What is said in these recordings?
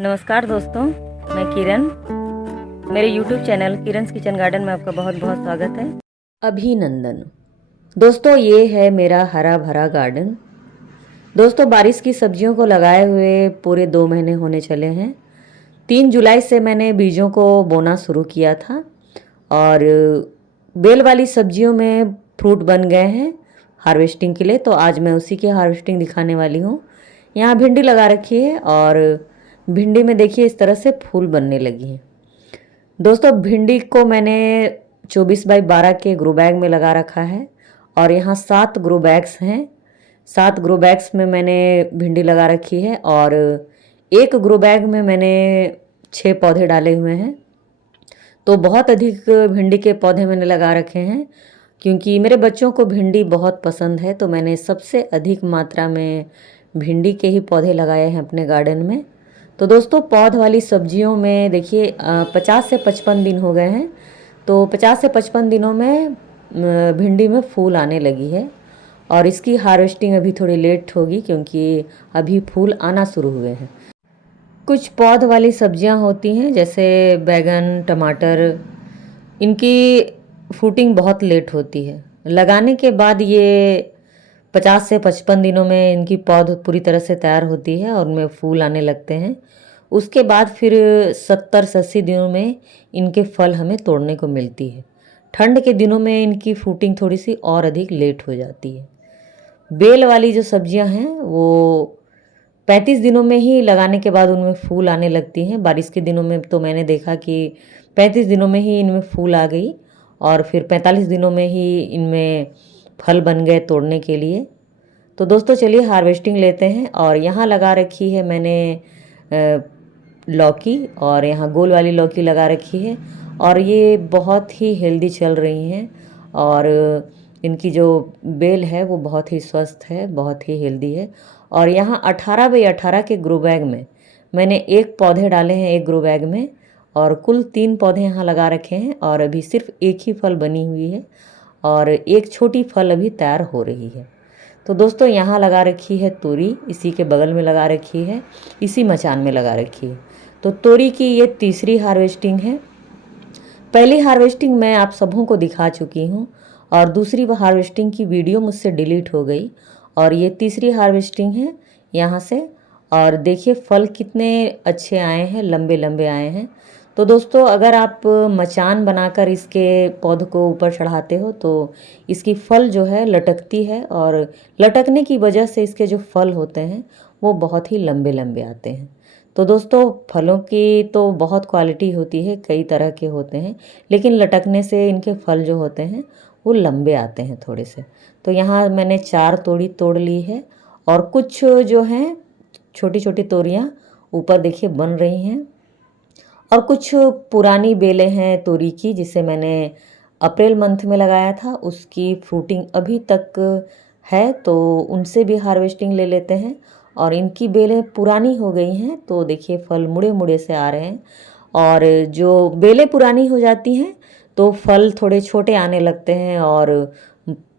नमस्कार दोस्तों, मैं किरण। मेरे YouTube चैनल किरण's किचन गार्डन में आपका बहुत बहुत स्वागत है। अभिनंदन। दोस्तों, ये है मेरा हरा भरा गार्डन। दोस्तों, बारिश की सब्जियों को लगाए हुए पूरे 2 महीने होने चले हैं। 3 जुलाई से मैंने बीजों को बोना शुरू किया था और बेल वाली सब्जियों में फ्रूट बन गए हैं हार्वेस्टिंग के लिए। तो आज मैं उसी की हार्वेस्टिंग दिखाने वाली हूँ। यहाँ भिंडी लगा रखी है और भिंडी में देखिए इस तरह से फूल बनने लगी हैं। दोस्तों, भिंडी को मैंने 24 बाई 12 के ग्रो बैग में लगा रखा है और यहाँ 7 ग्रो बैग्स हैं। 7 ग्रो बैग्स में मैंने भिंडी लगा रखी है और एक ग्रो बैग में मैंने 6 पौधे डाले हुए हैं। तो बहुत अधिक भिंडी के पौधे मैंने लगा रखे हैं क्योंकि मेरे बच्चों को भिंडी बहुत पसंद है। तो मैंने सबसे अधिक मात्रा में भिंडी के ही पौधे लगाए हैं अपने गार्डन में। तो दोस्तों, पौध वाली सब्जियों में देखिए 50 से 55 दिन हो गए हैं। तो 50 से 55 दिनों में भिंडी में फूल आने लगी है और इसकी हार्वेस्टिंग अभी थोड़ी लेट होगी क्योंकि अभी फूल आना शुरू हुए हैं। कुछ पौध वाली सब्जियां होती हैं जैसे बैगन, टमाटर, इनकी फ्रूटिंग बहुत लेट होती है। लगाने के बाद ये 50 से 55 दिनों में इनकी पौध पूरी तरह से तैयार होती है और उनमें फूल आने लगते हैं। उसके बाद फिर 70 से 80 दिनों में इनके फल हमें तोड़ने को मिलती है। ठंड के दिनों में इनकी फ्रूटिंग थोड़ी सी और अधिक लेट हो जाती है। बेल वाली जो सब्जियां हैं वो 35 दिनों में ही लगाने के बाद उनमें फूल आने लगती हैं। बारिश के दिनों में तो मैंने देखा कि 35 दिनों में ही इनमें फूल आ गई और फिर 45 दिनों में ही इनमें फल बन गए तोड़ने के लिए। तो दोस्तों, चलिए हार्वेस्टिंग लेते हैं। और यहाँ लगा रखी है मैंने लौकी और यहाँ गोल वाली लौकी लगा रखी है और ये बहुत ही हेल्दी चल रही हैं और इनकी जो बेल है वो बहुत ही स्वस्थ है, बहुत ही हेल्दी है। और यहाँ 18 बाई 18 के ग्रो बैग में मैंने एक पौधे डाले हैं एक ग्रो बैग में और कुल 3 पौधे यहाँ लगा रखे हैं और अभी सिर्फ एक ही फल बनी हुई है और एक छोटी फल अभी तैयार हो रही है। तो दोस्तों, यहाँ लगा रखी है तोरी, इसी के बगल में लगा रखी है, इसी मचान में लगा रखी है। तो तोरी की ये तीसरी हार्वेस्टिंग है। पहली हार्वेस्टिंग मैं आप सबों को दिखा चुकी हूँ और दूसरी हार्वेस्टिंग की वीडियो मुझसे डिलीट हो गई और ये तीसरी हार्वेस्टिंग है यहाँ से। और देखिए फल कितने अच्छे आए हैं, लंबे लंबे आए हैं। तो दोस्तों, अगर आप मचान बनाकर इसके पौध को ऊपर चढ़ाते हो तो इसकी फल जो है लटकती है और लटकने की वजह से इसके जो फल होते हैं वो बहुत ही लंबे लंबे आते हैं। तो दोस्तों, फलों की तो बहुत क्वालिटी होती है, कई तरह के होते हैं, लेकिन लटकने से इनके फल जो होते हैं वो लंबे आते हैं थोड़े से। तो यहाँ मैंने 4 तोड़ी तोड़ ली है और कुछ जो हैं छोटी छोटी तोरियाँ ऊपर देखिए बन रही हैं और कुछ पुरानी बेलें हैं तोरी की जिसे मैंने अप्रैल मंथ में लगाया था, उसकी फ्रूटिंग अभी तक है। तो उनसे भी हार्वेस्टिंग ले लेते हैं और इनकी बेलें पुरानी हो गई हैं तो देखिए फल मुड़े मुड़े से आ रहे हैं। और जो बेलें पुरानी हो जाती हैं तो फल थोड़े छोटे आने लगते हैं और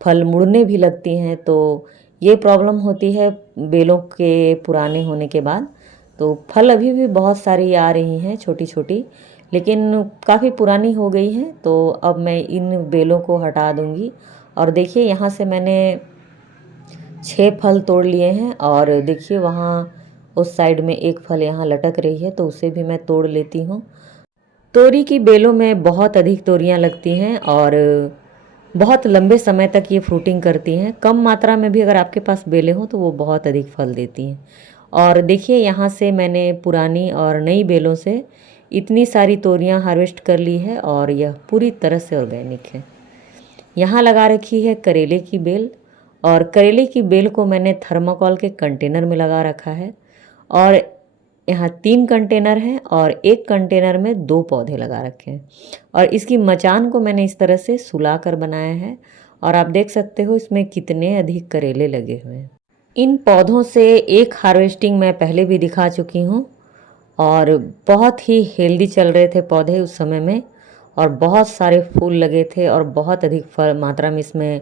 फल मुड़ने भी लगती हैं। तो ये प्रॉब्लम होती है बेलों के पुराने होने के बाद। तो फल अभी भी बहुत सारी आ रही हैं छोटी छोटी, लेकिन काफ़ी पुरानी हो गई हैं। तो अब मैं इन बेलों को हटा दूंगी। और देखिए यहाँ से मैंने 6 फल तोड़ लिए हैं और देखिए वहाँ उस साइड में एक फल यहाँ लटक रही है तो उसे भी मैं तोड़ लेती हूँ। तोरी की बेलों में बहुत अधिक तोरियाँ लगती हैं और बहुत लंबे समय तक ये फ्रूटिंग करती हैं। कम मात्रा में भी अगर आपके पास बेलें हों तो वो बहुत अधिक फल देती हैं। और देखिए यहाँ से मैंने पुरानी और नई बेलों से इतनी सारी तोरियाँ हार्वेस्ट कर ली है और यह पूरी तरह से ऑर्गेनिक है। यहाँ लगा रखी है करेले की बेल और करेले की बेल को मैंने थर्माकोल के कंटेनर में लगा रखा है और यहाँ 3 कंटेनर हैं और एक कंटेनर में 2 पौधे लगा रखे हैं। और इसकी मचान को मैंने इस तरह से सुला कर बनाया है और आप देख सकते हो इसमें कितने अधिक करेले लगे हुए हैं। इन पौधों से एक हार्वेस्टिंग मैं पहले भी दिखा चुकी हूँ और बहुत ही हेल्दी चल रहे थे पौधे उस समय में और बहुत सारे फूल लगे थे और बहुत अधिक फल मात्रा में इसमें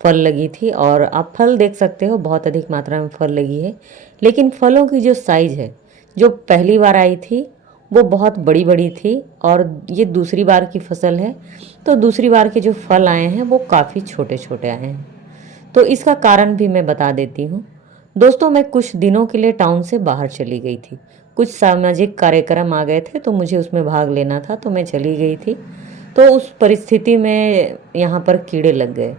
फल लगी थी। और आप फल देख सकते हो बहुत अधिक मात्रा में फल लगी है, लेकिन फलों की जो साइज़ है जो पहली बार आई थी वो बहुत बड़ी बड़ी थी और ये दूसरी बार की फसल है, तो दूसरी बार के जो फल आए हैं वो काफ़ी छोटे छोटे आए हैं। तो इसका कारण भी मैं बता देती हूँ। दोस्तों, मैं कुछ दिनों के लिए टाउन से बाहर चली गई थी। कुछ सामाजिक कार्यक्रम आ गए थे तो मुझे उसमें भाग लेना था, तो मैं चली गई थी। तो उस परिस्थिति में यहाँ पर कीड़े लग गए।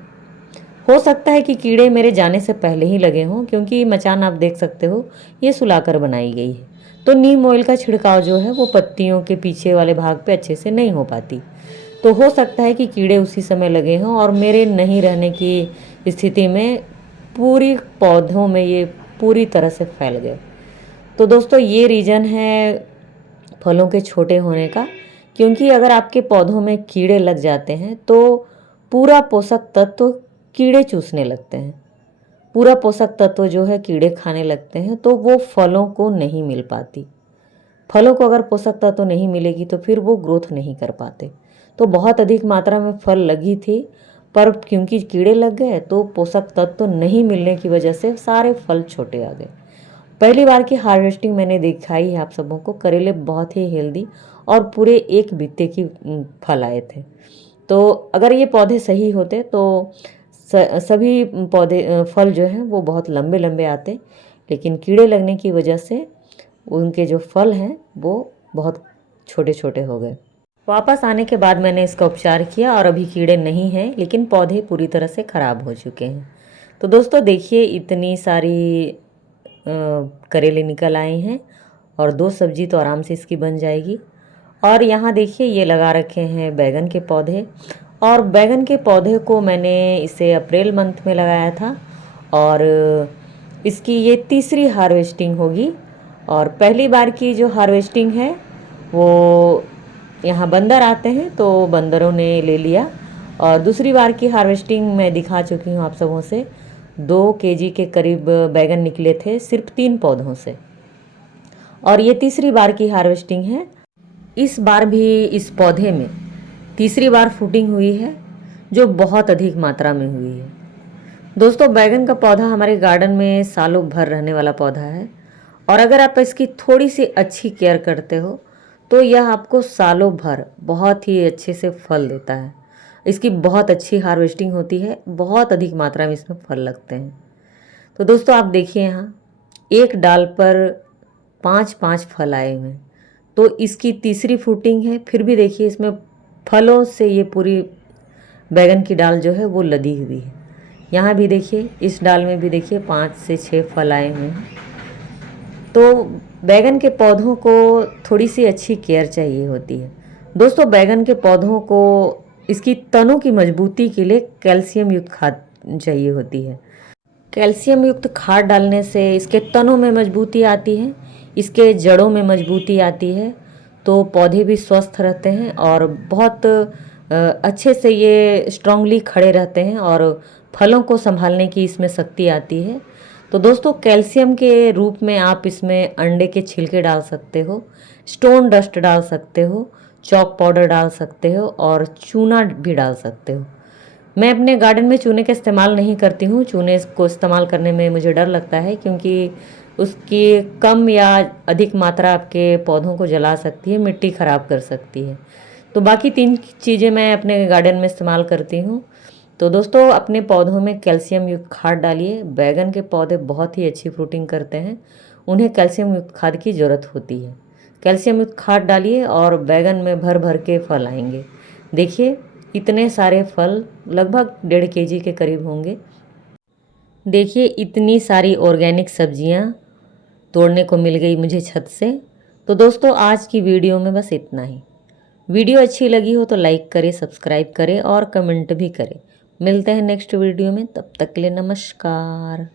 हो सकता है कि कीड़े मेरे जाने से पहले ही लगे हों, क्योंकि मचान आप देख सकते हो ये सुलाकर बनाई गई है। तो नीम ऑयल का छिड़काव जो है वो पत्तियों के पीछे वाले भाग पे अच्छे से नहीं हो पाती। तो हो सकता है कि कीड़े उसी समय लगे हों और मेरे नहीं रहने की स्थिति में पूरी पौधों में ये पूरी तरह से फैल गए। तो दोस्तों, ये रीज़न है फलों के छोटे होने का, क्योंकि अगर आपके पौधों में कीड़े लग जाते हैं तो पूरा पोषक तत्व कीड़े चूसने लगते हैं। पूरा पोषक तत्व जो है कीड़े खाने लगते हैं, तो वो फलों को नहीं मिल पाती। फलों को अगर पोषक तत्व नहीं मिलेगी तो फिर वो ग्रोथ नहीं कर पाते। तो बहुत अधिक मात्रा में फल लगी थी, पर क्योंकि कीड़े लग गए तो पोषक तत्व नहीं मिलने की वजह से सारे फल छोटे आ गए। पहली बार की हार्वेस्टिंग मैंने दिखाई है आप सबों को। करेले बहुत ही हेल्दी और पूरे एक बित्ते की फल आए थे। तो अगर ये पौधे सही होते तो सभी पौधे फल जो हैं वो बहुत लंबे लंबे आते, लेकिन कीड़े लगने की वजह से उनके जो फल हैं वो बहुत छोटे छोटे हो गए। वापस आने के बाद मैंने इसका उपचार किया और अभी कीड़े नहीं हैं, लेकिन पौधे पूरी तरह से ख़राब हो चुके हैं। तो दोस्तों देखिए, इतनी सारी करेले निकल आए हैं और 2 सब्जी तो आराम से इसकी बन जाएगी। और यहाँ देखिए ये लगा रखे हैं बैगन के पौधे, और बैगन के पौधे को मैंने इसे अप्रैल मंथ में लगाया था और इसकी ये तीसरी हार्वेस्टिंग होगी। और पहली बार की जो हार्वेस्टिंग है वो यहाँ बंदर आते हैं तो बंदरों ने ले लिया, और दूसरी बार की हार्वेस्टिंग मैं दिखा चुकी हूँ आप सबों से। 2 केजी के करीब बैगन निकले थे सिर्फ 3 पौधों से, और ये तीसरी बार की हार्वेस्टिंग है। इस बार भी इस पौधे में तीसरी बार फ्रूटिंग हुई है, जो बहुत अधिक मात्रा में हुई है। दोस्तों, बैगन का पौधा हमारे गार्डन में सालों भर रहने वाला पौधा है, और अगर आप इसकी थोड़ी सी अच्छी केयर करते हो तो यह आपको सालों भर बहुत ही अच्छे से फल देता है। इसकी बहुत अच्छी हार्वेस्टिंग होती है, बहुत अधिक मात्रा में इसमें फल लगते हैं। तो दोस्तों आप देखिए, यहाँ एक डाल पर 5-5 फल आए हुए हैं। तो इसकी तीसरी फ्रूटिंग है, फिर भी देखिए इसमें फलों से ये पूरी बैगन की डाल जो है वो लदी हुई है। यहाँ भी देखिए, इस डाल में भी देखिए 5 से 6 फल आए हुए हैं। तो बैगन के पौधों को थोड़ी सी अच्छी केयर चाहिए होती है। दोस्तों, बैगन के पौधों को इसकी तनों की मजबूती के लिए कैल्शियम युक्त खाद चाहिए होती है। कैल्शियम युक्त खाद डालने से इसके तनों में मजबूती आती है, इसके जड़ों में मजबूती आती है, तो पौधे भी स्वस्थ रहते हैं और बहुत अच्छे से ये स्ट्रांगली खड़े रहते हैं और फलों को संभालने की इसमें शक्ति आती है। तो दोस्तों, कैल्शियम के रूप में आप इसमें अंडे के छिलके डाल सकते हो, स्टोन डस्ट डाल सकते हो, चॉक पाउडर डाल सकते हो और चूना भी डाल सकते हो। मैं अपने गार्डन में चूने का इस्तेमाल नहीं करती हूँ। चूने को इस्तेमाल करने में मुझे डर लगता है, क्योंकि उसकी कम या अधिक मात्रा आपके पौधों को जला सकती है, मिट्टी ख़राब कर सकती है। तो बाकी 3 चीज़ें मैं अपने गार्डन में इस्तेमाल करती हूँ। तो दोस्तों, अपने पौधों में कैल्शियम युक्त खाद डालिए। बैगन के पौधे बहुत ही अच्छी फ्रूटिंग करते हैं, उन्हें कैल्शियम युक्त खाद की ज़रूरत होती है। कैल्शियम युक्त खाद डालिए और बैगन में भर भर के फल आएंगे। देखिए, इतने सारे फल लगभग 1.5 केजी के करीब होंगे। देखिए, इतनी सारी ऑर्गेनिक सब्जियां तोड़ने को मिल गई मुझे छत से। तो दोस्तों, आज की वीडियो में बस इतना ही। वीडियो अच्छी लगी हो तो लाइक करें, सब्सक्राइब करें और कमेंट भी करें। मिलते हैं नेक्स्ट वीडियो में, तब तक के लिए नमस्कार।